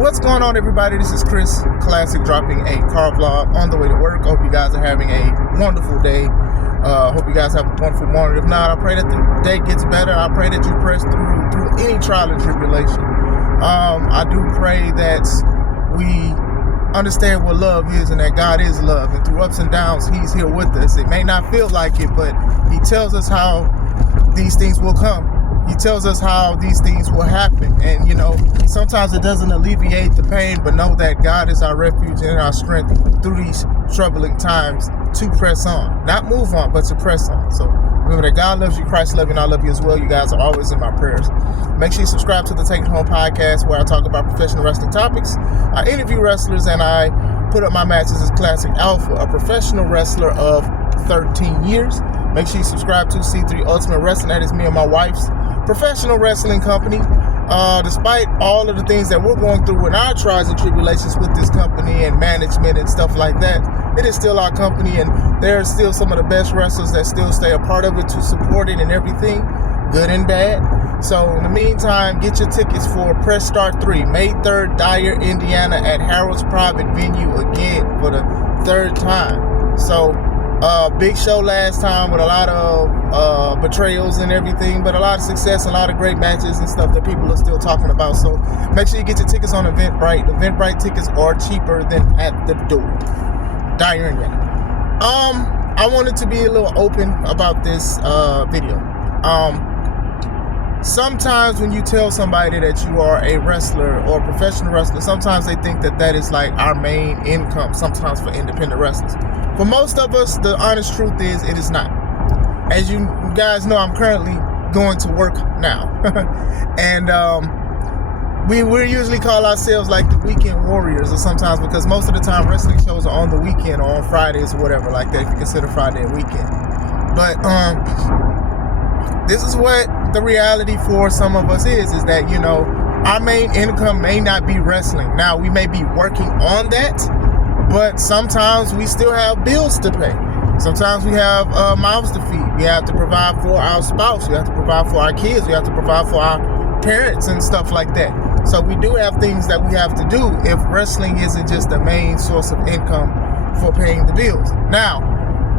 What's going on, everybody? This is Chris Classic dropping a car vlog on the way to work. I hope you guys are having a wonderful day. Hope you guys have a wonderful morning. If not, I pray that the day gets better. I pray that you press through any trial and tribulation. I do pray that we understand what love is and that God is love. And through ups and downs, He's here with us. It may not feel like it, but He tells us how these things will come. He tells us how these things will happen. And, sometimes it doesn't alleviate the pain, but know that God is our refuge and our strength through these troubling times to press on. Not move on, but to press on. So remember that God loves you, Christ loves you, and I love you as well. You guys are always in my prayers. Make sure you subscribe to the Take It Home podcast, where I talk about professional wrestling topics. I interview wrestlers and I put up my matches as Classic Alpha, a professional wrestler of 13 years. Make sure you subscribe to C3 Ultimate Wrestling. That is me and my wife's professional wrestling company. Despite all of the things that we're going through in our trials and tribulations with this company and management and stuff like that, it is still our company, and there are still some of the best wrestlers that still stay a part of it to support it and everything, good and bad. So in the meantime, get your tickets for Press Start 3, May 3rd, Dyer, Indiana, at Harold's private venue again for the third time. So big show last time with a lot of betrayals and everything, but a lot of success, a lot of great matches and stuff that people are still talking about. So make sure you get your tickets on Eventbrite. Eventbrite tickets are cheaper than at the door. Dyer, Indiana. I wanted to be a little open about this video. Sometimes when you tell somebody that you are a wrestler or a professional wrestler, sometimes they think that that is like our main income, sometimes for independent wrestlers. For most of us, the honest truth is it is not. As you guys know, I'm currently going to work now. And we usually call ourselves like the weekend warriors, or sometimes, because most of the time wrestling shows are on the weekend or on Fridays or whatever like that, if you consider Friday a weekend. But this is what the reality for some of us is that, our main income may not be wrestling. Now, we may be working on that, but sometimes we still have bills to pay. Sometimes we have mouths to feed. We have to provide for our spouse. We have to provide for our kids. We have to provide for our parents and stuff like that. So we do have things that we have to do if wrestling isn't just the main source of income for paying the bills. Now,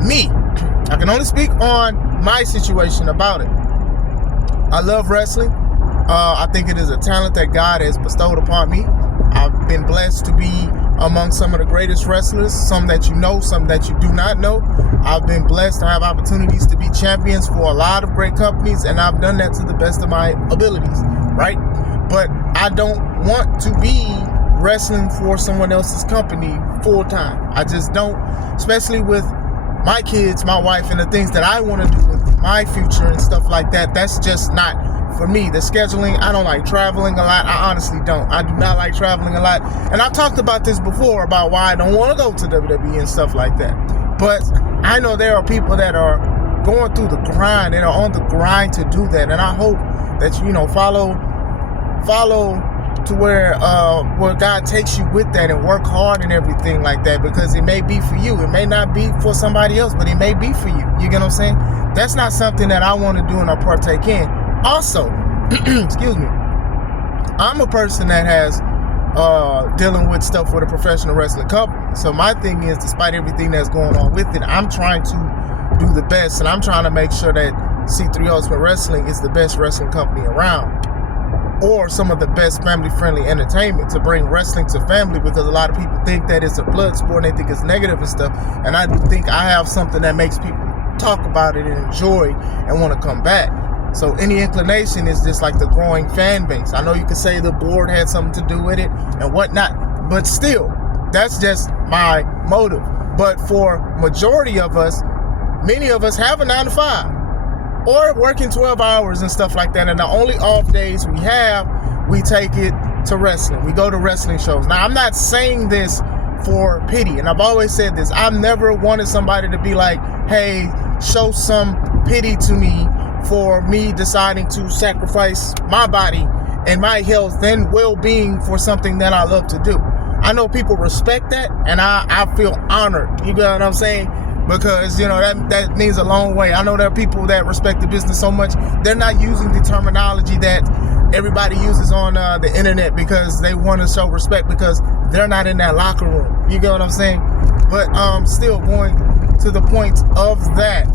me, I can only speak on my situation about it. I love wrestling. I think it is a talent that God has bestowed upon me. I've been blessed to be among some of the greatest wrestlers, some that you know, some that you do not know. I've been blessed to have opportunities to be champions for a lot of great companies, and I've done that to the best of my abilities, right? But I don't want to be wrestling for someone else's company full time. I just don't, especially with my kids, my wife, and the things that I want to do with my future and stuff like that. That's just not for me. The scheduling, I don't like traveling a lot. I honestly don't. I do not like traveling a lot. And I've talked about this before about why I don't want to go to WWE and stuff like that. But I know there are people that are going through the grind and are on the grind to do that. And I hope that, follow to where God takes you with that and work hard and everything like that, because it may be for you. It may not be for somebody else, but it may be for you. You get what I'm saying? That's not something that I want to do and I partake in. Also, excuse me, I'm a person that has dealing with stuff with a professional wrestling company. So my thing is, despite everything that's going on with it, I'm trying to do the best, and I'm trying to make sure that C3 Ultimate Wrestling is the best wrestling company around, or some of the best family-friendly entertainment to bring wrestling to family, because a lot of people think that it's a blood sport and they think it's negative and stuff. And I do think I have something that makes people talk about it and enjoy and want to come back. So any inclination is just like the growing fan base. I know you could say the board had something to do with it and whatnot, but still, that's just my motive. But for majority of us, many of us have a 9-to-5 or working 12 hours and stuff like that. And the only off days we have, we take it to wrestling. We go to wrestling shows. Now, I'm not saying this for pity, and I've always said this. I've never wanted somebody to be like, hey, show some pity to me for me deciding to sacrifice my body and my health and well-being for something that I love to do. I know people respect that, and I feel honored. You know what I'm saying? Because, that means a long way. I know there are people that respect the business so much, they're not using the terminology that everybody uses on the internet because they want to show respect because they're not in that locker room. You get what I'm saying? But still going to the point of that,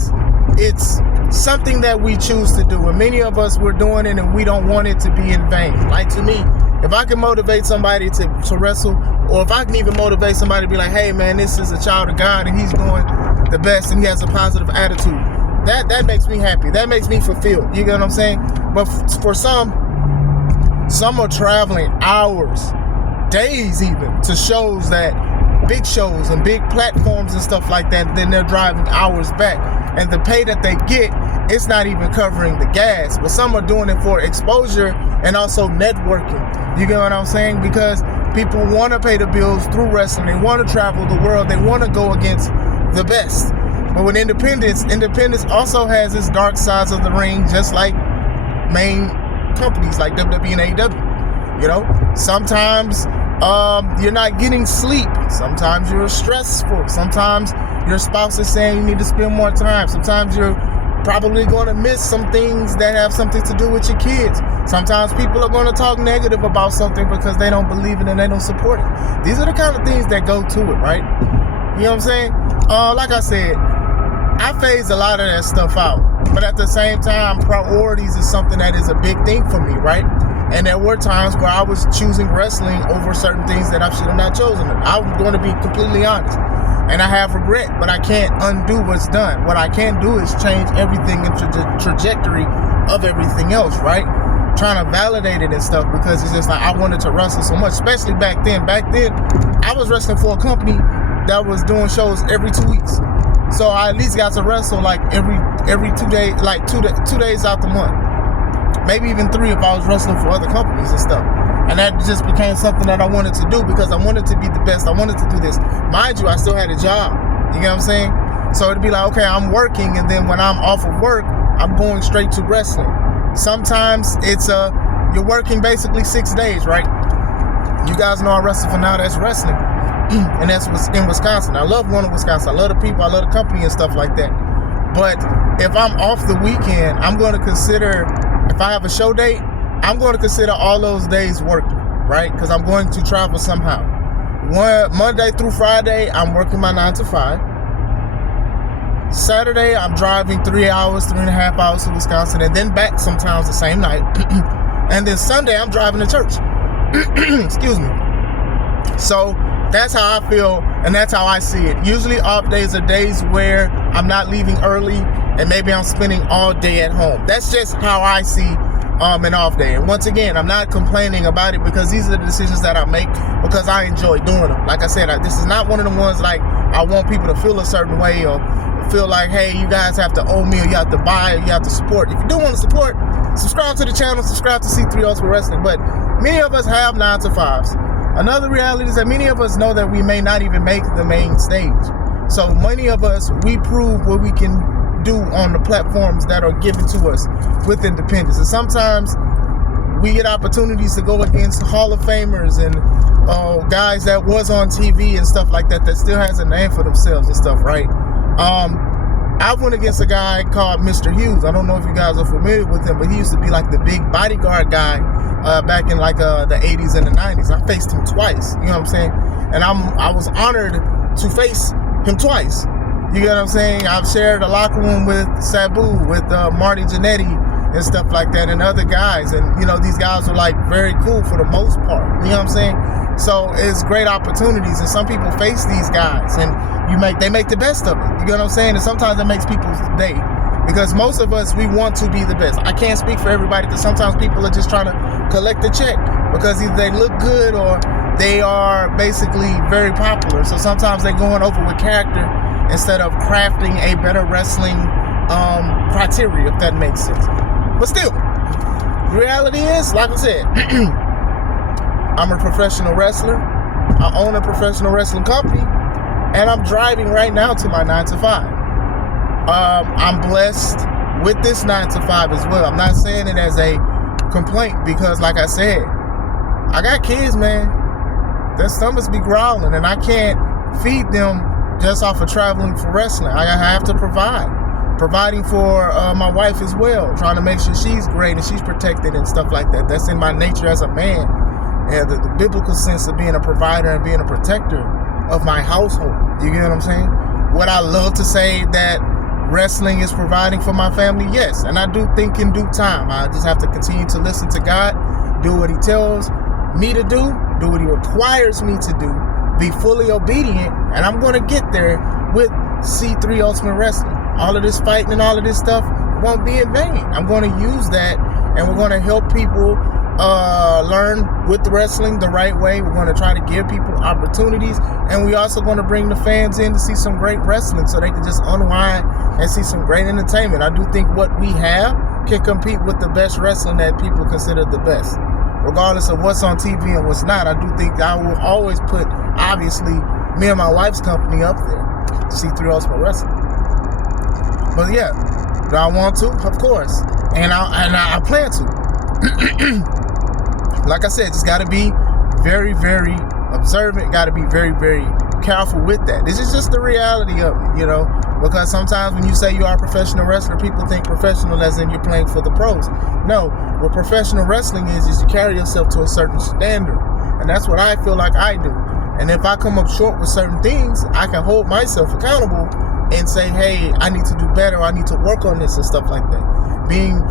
it's something that we choose to do. And many of us, we're doing it and we don't want it to be in vain. Like to me, if I can motivate somebody to wrestle, or if I can even motivate somebody to be like, hey man, this is a child of God and he's doing the best and he has a positive attitude, that makes me happy. That makes me fulfilled. You get what I'm saying? But for some are traveling hours, days even, to shows that big shows and big platforms and stuff like that. Then they're driving hours back, and the pay that they get, it's not even covering the gas. But some are doing it for exposure and also networking. You get what I'm saying? Because people want to pay the bills through wrestling. They want to travel the world. They want to go against the best. But with independence also has its dark sides of the ring, just like main companies like WWE and AEW. You know, sometimes you're not getting sleep. Sometimes you're stressful. Sometimes your spouse is saying you need to spend more time. Sometimes you're probably going to miss some things that have something to do with your kids. Sometimes people are going to talk negative about something because they don't believe it and they don't support it. These are the kind of things that go to it, right? You know what I'm saying? Like I said, I phase a lot of that stuff out. But at the same time, priorities is something that is a big thing for me, right? And there were times where I was choosing wrestling over certain things that I should have not chosen. I'm going to be completely honest. And I have regret, but I can't undo what's done. What I can do is change everything into the trajectory of everything else, right? Trying to validate it and stuff, because it's just like I wanted to wrestle so much, especially back then. Back then, I was wrestling for a company that was doing shows every 2 weeks. So I at least got to wrestle like every 2 days, like 2 days out the month. Maybe even 3 if I was wrestling for other companies and stuff. And that just became something that I wanted to do because I wanted to be the best. I wanted to do this. Mind you, I still had a job. You get what I'm saying? So it'd be like, okay, I'm working, and then when I'm off of work, I'm going straight to wrestling. Sometimes it's you're working basically 6 days, right? You guys know I wrestle for Now That's Wrestling. And that's what's in Wisconsin. I love going to Wisconsin. I love the people. I love the company and stuff like that. But if I'm off the weekend, I'm going to consider, if I have a show date, I'm going to consider all those days working, right? Because I'm going to travel somehow. Monday through Friday, I'm working my 9 to 5. Saturday, I'm driving 3.5 hours to Wisconsin, and then back sometimes the same night. And then Sunday, I'm driving to church. Excuse me. So that's how I feel, and that's how I see it. Usually off days are days where I'm not leaving early, and maybe I'm spending all day at home. That's just how I see an off day. And once again, I'm not complaining about it because these are the decisions that I make because I enjoy doing them. Like I said, this is not one of the ones like I want people to feel a certain way or feel like, hey, you guys have to owe me or you have to buy or you have to support. If you do want to support, subscribe to the channel, subscribe to C3 Ultimate Wrestling. But many of us have 9 to 5s. Another reality is that many of us know that we may not even make the main stage. So many of us, we prove what we can do on the platforms that are given to us with independence. And sometimes we get opportunities to go against Hall of Famers and guys that was on TV and stuff like that still has a name for themselves and stuff, right? I went against a guy called Mr. Hughes. I don't know if you guys are familiar with him, but he used to be like the big bodyguard guy back in like the 80s and the 90s. I faced him twice, you know what I'm saying? And I was honored to face him twice. You get what I'm saying? I've shared a locker room with Sabu, with Marty Jannetty and stuff like that, and other guys. And, you know, these guys are like very cool for the most part. You know what I'm saying? So it's great opportunities, and some people face these guys, and they make the best of it. You get what I'm saying? And sometimes it makes people's day, because most of us, we want to be the best. I can't speak for everybody, because sometimes people are just trying to collect a check because either they look good or they are basically very popular. So sometimes they're going over with character instead of crafting a better wrestling criteria, if that makes sense. But still, the reality is, like I said, I'm a professional wrestler. I own a professional wrestling company, and I'm driving right now to my 9 to 5. I'm blessed with this 9 to 5 as well. I'm not saying it as a complaint because, like I said, I got kids, man. Their stomachs be growling, and I can't feed them just off of traveling for wrestling. I have to provide. providing for my wife as well, trying to make sure she's great and she's protected and stuff like that. That's in my nature as a man, and the biblical sense of being a provider and being a protector of my household. You get what I'm saying? Would I love to say that wrestling is providing for my family? Yes, and I do think in due time. I just have to continue to listen to God, do what he tells me to do what he requires me to do, be fully obedient, and I'm going to get there with C3 Ultimate Wrestling. All of this fighting and all of this stuff won't be in vain. I'm going to use that, and we're going to help people learn with the wrestling the right way. We're going to try to give people opportunities, and we also going to bring the fans in to see some great wrestling so they can just unwind and see some great entertainment. I do think what we have can compete with the best wrestling that people consider the best. Regardless of what's on TV and what's not, I do think I will always put, obviously, me and my wife's company up there, C3 Ultimate Wrestling. But yeah, do I want to? Of course. And I plan to. Like I said, just got to be very, very observant, got to be very, very careful with that. This is just the reality of it, you know, because sometimes when you say you are a professional wrestler, people think professional as in you're playing for the pros. No, what professional wrestling is you carry yourself to a certain standard, and that's what I feel like I do. And if I come up short with certain things, I can hold myself accountable and say, hey, I need to do better, I need to work on this and stuff like that. Being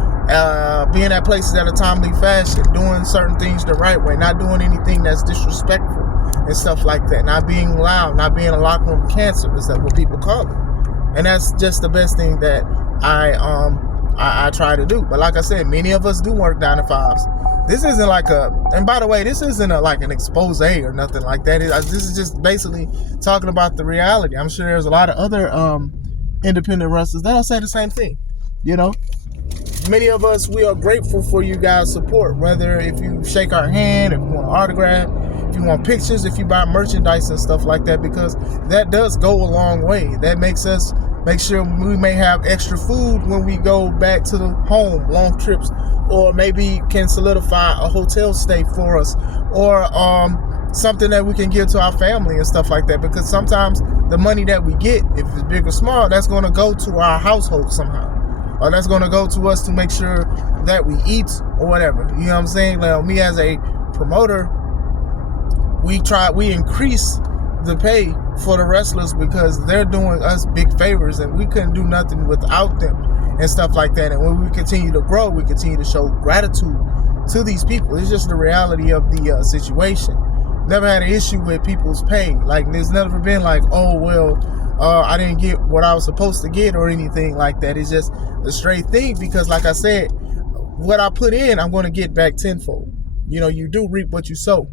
at places at a timely fashion, doing certain things the right way, not doing anything that's disrespectful and stuff like that, not being loud, not being a locker room cancer, is that what people call it. And that's just the best thing that I try to do. But like I said, many of us do work 9 to 5s. This isn't like and by the way, this isn't like an expose or nothing like that. This is just basically talking about the reality. I'm sure there's a lot of other independent wrestlers that'll say the same thing, you know. Many of us, we are grateful for you guys' support, whether if you shake our hand, if you want an autograph, if you want pictures, if you buy merchandise and stuff like that, because that does go a long way. That makes us make sure we may have extra food when we go back to the home, long trips, or maybe can solidify a hotel stay for us, or something that we can give to our family and stuff like that, because sometimes the money that we get, if it's big or small, that's going to go to our household somehow. Or that's going to go to us to make sure that we eat or whatever. You know what I'm saying? Like, me as a promoter, we increase the pay for the wrestlers because they're doing us big favors and we couldn't do nothing without them and stuff like that. And when we continue to grow, we continue to show gratitude to these people. It's just the reality of the situation. Never had an issue with people's pay. Like, there's never been like, oh, well, I didn't get what I was supposed to get or anything like that. It's just the straight thing, because like I said, what I put in, I'm going to get back tenfold. You know, you do reap what you sow.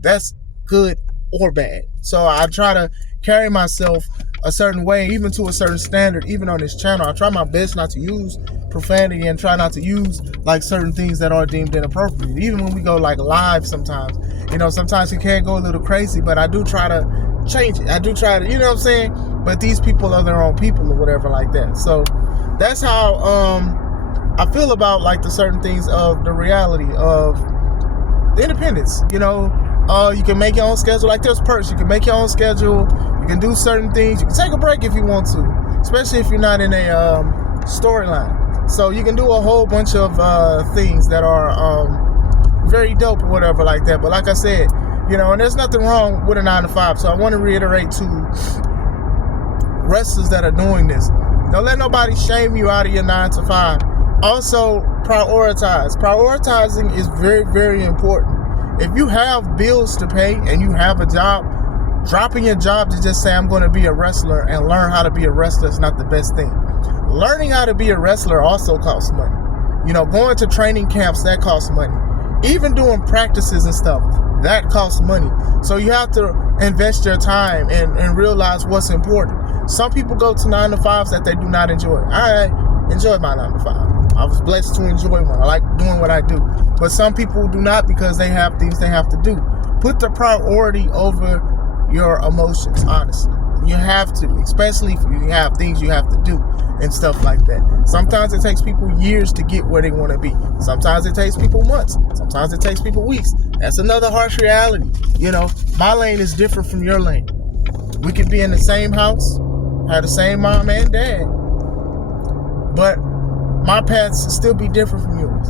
That's good or bad. So I try to carry myself a certain way, even to a certain standard, even on this channel. I try my best not to use profanity and try not to use like certain things that are deemed inappropriate. Even when we go like live sometimes, you know, sometimes you can go a little crazy, but I do try to change it. I do try to, you know what I'm saying? But these people are their own people or whatever like that. So that's how I feel about like the certain things of the reality of the independence. You know, you can make your own schedule. Like there's perks. You can make your own schedule. You can do certain things. You can take a break if you want to, especially if you're not in a storyline. So you can do a whole bunch of things that are very dope or whatever like that. But like I said, you know, and there's nothing wrong with a 9 to 5. So I want to reiterate to wrestlers that are doing this, don't let nobody shame you out of your 9 to 5. Also, prioritize. Prioritizing is very, very important. If you have bills to pay and you have a job, dropping your job to just say, I'm going to be a wrestler and learn how to be a wrestler is not the best thing. Learning how to be a wrestler also costs money. You know, going to training camps, that costs money. Even doing practices and stuff, that costs money. So you have to invest your time and realize what's important. Some people go to 9 to 5s that they do not enjoy. I enjoy my 9 to 5. I was blessed to enjoy one. I like doing what I do. But some people do not, because they have things they have to do. Put the priority over your emotions, honestly. You have to, especially if you have things you have to do and stuff like that. Sometimes it takes people years to get where they want to be. Sometimes it takes people months. Sometimes it takes people weeks. That's another harsh reality. You know, my lane is different from your lane. We could be in the same house, have the same mom and dad, but my paths will still be different from yours.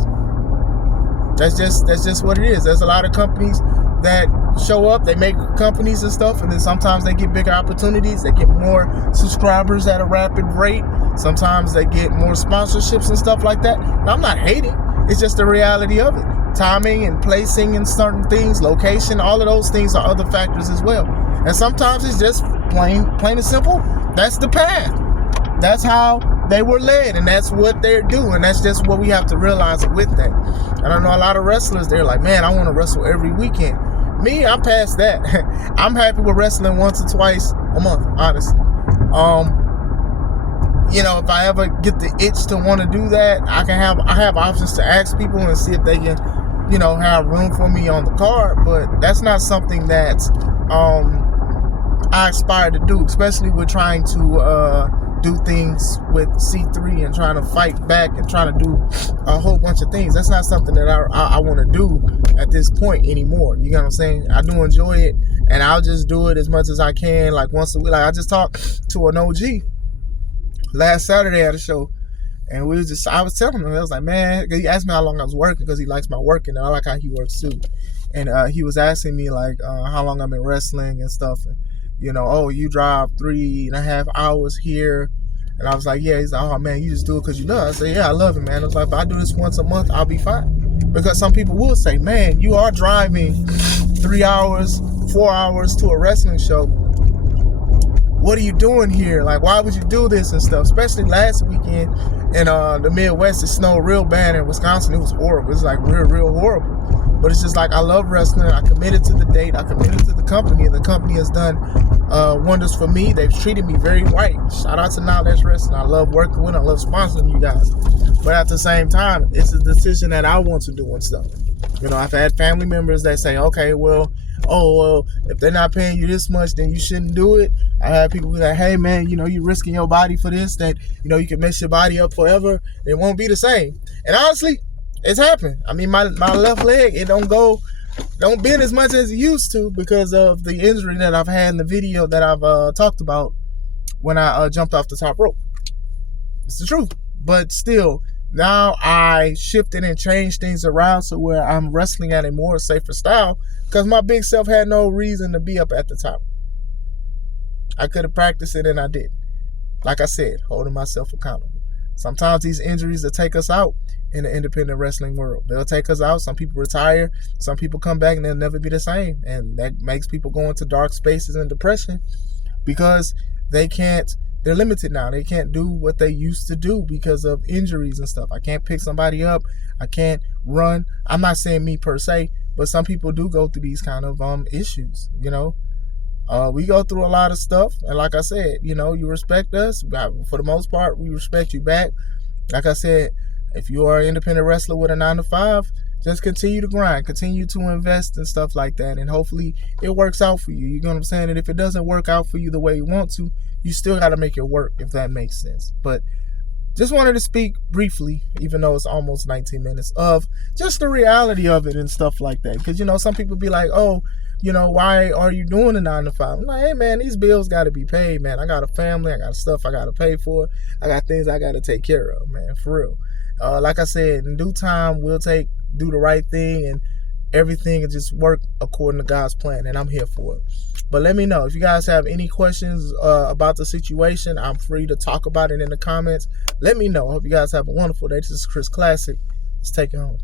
That's just what it is. There's a lot of companies that show up, they make companies and stuff, and then sometimes they get bigger opportunities, they get more subscribers at a rapid rate, sometimes they get more sponsorships and stuff like that. Now, I'm not hating, it's just the reality of it. Timing and placing and certain things, location, all of those things are other factors as well. And sometimes it's just plain and simple, that's the path. That's how they were led, and that's what they're doing. That's just what we have to realize with that. And I know a lot of wrestlers, they're like, man, I want to wrestle every weekend. Me, I'm past that. I'm happy with wrestling once or twice a month, honestly. If I ever get the itch to want to do that, I have options to ask people and see if they can, have room for me on the card. But that's not something that I aspire to do, especially with trying to do things with C3 and trying to fight back and trying to do a whole bunch of things. That's not something that I want to do at this point anymore. You know what I'm saying? I do enjoy it, and I'll just do it as much as I can, like once a week. Like I just talked to an OG last Saturday at a show, and I was telling him, I was like, man, he asked me how long I was working because he likes my work, and I like how he works too. And he was asking me like how long I've been wrestling and stuff. And, you drive 3.5 hours here. And I was like, yeah. He's like, oh, man, you just do it because you love it. I said, yeah, I love it, man. I was like, if I do this once a month, I'll be fine. Because some people will say, man, you are driving 3 hours, 4 hours to a wrestling show. What are you doing here? Like, why would you do this and stuff? Especially last weekend in the Midwest, it snowed real bad in Wisconsin. It was horrible. It was like real horrible. But it's just like, I love wrestling. I committed to the date. I committed to the company. And the company has done wonders for me. They've treated me very right. Shout out to Now That's Wrestling. I love working with them. I love sponsoring you guys. But at the same time, it's a decision that I want to do and stuff. I've had family members that say, okay, if they're not paying you this much, then you shouldn't do it. I had people be like, hey, man, you're risking your body for this, that, you can mess your body up forever. It won't be the same. And honestly, it's happened. I mean, my left leg, it don't bend as much as it used to because of the injury that I've had in the video that I've talked about when I jumped off the top rope. It's the truth. But still, now I shifted and changed things around so where I'm wrestling at a more safer style because my big self had no reason to be up at the top. I could have practiced it and I did. Like I said, holding myself accountable. Sometimes these injuries will take us out in the independent wrestling world. They'll take us out. Some people retire. Some people come back and they'll never be the same. And that makes people go into dark spaces and depression because they're limited now. They can't do what they used to do because of injuries and stuff. I can't pick somebody up. I can't run. I'm not saying me per se, but some people do go through these kind of issues, we go through a lot of stuff. And like I said, you respect us. For the most part, we respect you back. Like I said, if you are an independent wrestler with a 9-to-5, just continue to grind, continue to invest and stuff like that. And hopefully it works out for you. You know what I'm saying? And if it doesn't work out for you the way you want to, you still got to make it work, if that makes sense. But just wanted to speak briefly, even though it's almost 19 minutes, of just the reality of it and stuff like that. Because, some people be like, oh, why are you doing a 9-to-5? I'm like, hey, man, these bills got to be paid, man. I got a family. I got stuff I got to pay for. I got things I got to take care of, man, for real. Like I said, in due time, we'll do the right thing, and everything will just work according to God's plan, and I'm here for it. But let me know if you guys have any questions about the situation. I'm free to talk about it in the comments. Let me know. I hope you guys have a wonderful day. This is Chris Classic. Let's take it home.